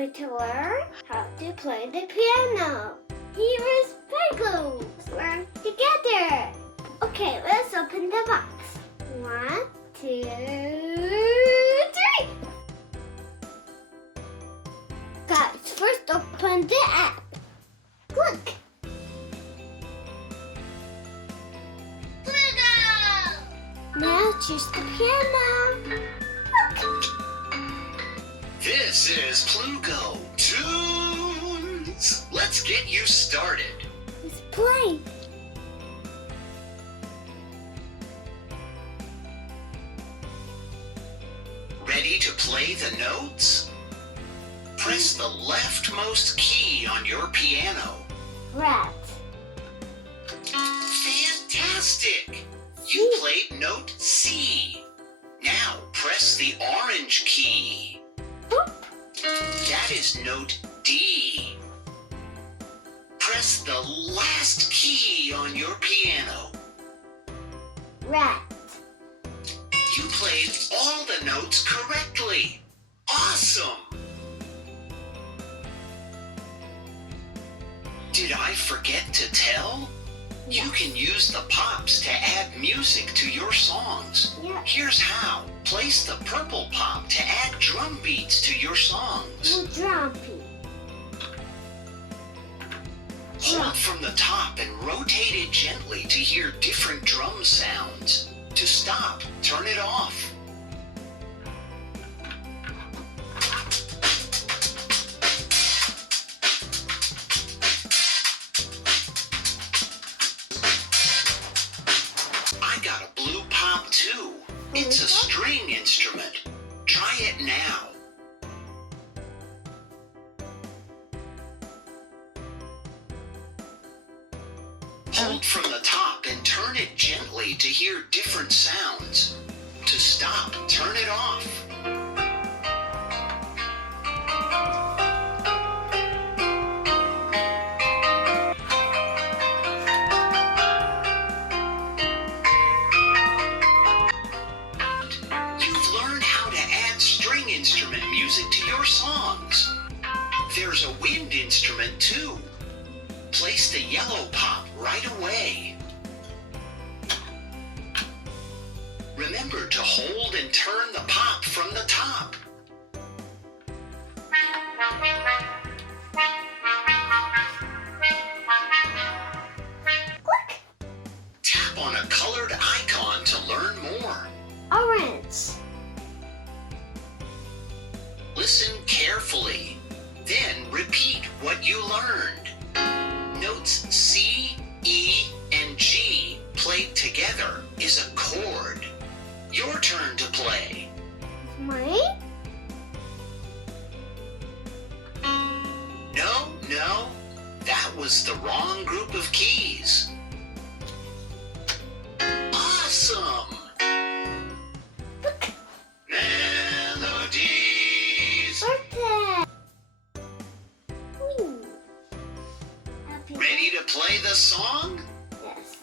going to learn how to play the piano. Here is Plugo. Let's learn together. Okay, let's open the box. 1, 2, 3. Guys, first open the app. Click. Plugo! Now choose the piano. Look. This is Plugo Tunes. Let's get you started. Let's play. Ready to play the notes? Press the leftmost key on your piano. Rat. Fantastic! You played note C. Now press the orange key. Boop. That is note D. Press the last key on your piano. Rat. You played all the notes correctly. Awesome! Did I forget to tell? You can use the pops to add music to your songs. Yeah. Here's how. Place the purple pop to add drum beats to your songs. Drumpy. Hold from the top and rotate it gently to hear different drum sounds. To stop, turn it off. I got a blue pop too. It's a string instrument. Try it now. Hold from the top and turn it gently to hear different sounds. To stop, turn it off. You've learned how to add string instrument music to your songs. There's a wind instrument too. Place the yellow pop right away. Remember to hold and turn the pop from the top. Click. Tap on a colored icon to learn more. Orange. Listen carefully. Then repeat what you learned. Notes C, E, and G played together is a chord. Your turn to play. Mine. No, that was the wrong group of keys. Awesome! Look. Melodies. Birthday. Happy Ready to play the song? Yes.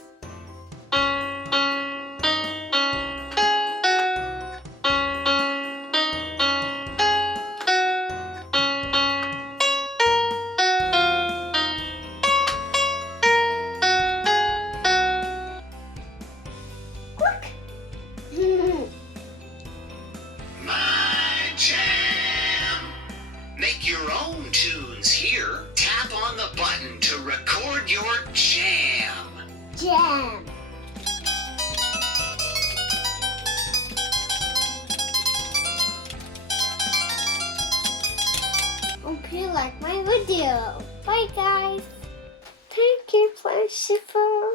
Click. My jam. Make your own tunes here. Tap on the button to record your jam. Jam. Hope you like my video. Bye guys. Thank you, PlayShifu.